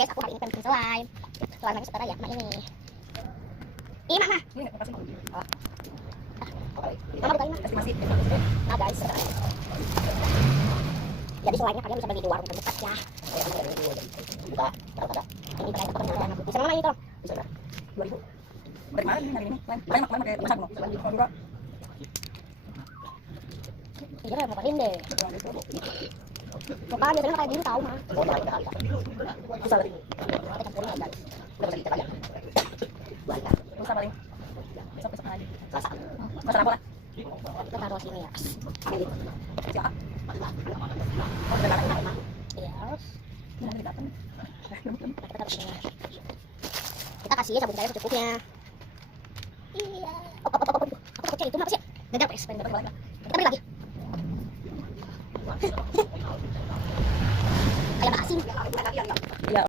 guys, aku hari ini pengen selai. Selai nangis pada ya, mak ini. Iya, Mama. Oh. Mama bukain, Mak. Masih. Nah, guys. Jadi selainya kalian bisa beli di warung terdekat ya. Buka, ada. Ini berapa teman-teman? Bisa mana ini, Tom? Bisa dah. 2000. Dari mana ini hari ini? Lain pakai masak no. Juga. Iya, mau paling deh. Bukan, biasanya kayak gini tahu mah. Bisa lagi. Kita campurin aja. Udah bisa kita aja. Bisa paling. Besok aja. Selasa. Masak apa lah? Kita taruh sini ya. Siapa? Oh, udah datang mak. Yes. Nah, kita datang. Kita taruh sini. Kita kasih ya sabun cair secukupnya. Iya. Aku takutnya itu mah apa sih? Gagal pres, pengen dapat balik. Kita beli lagi. Kayak mbak asing.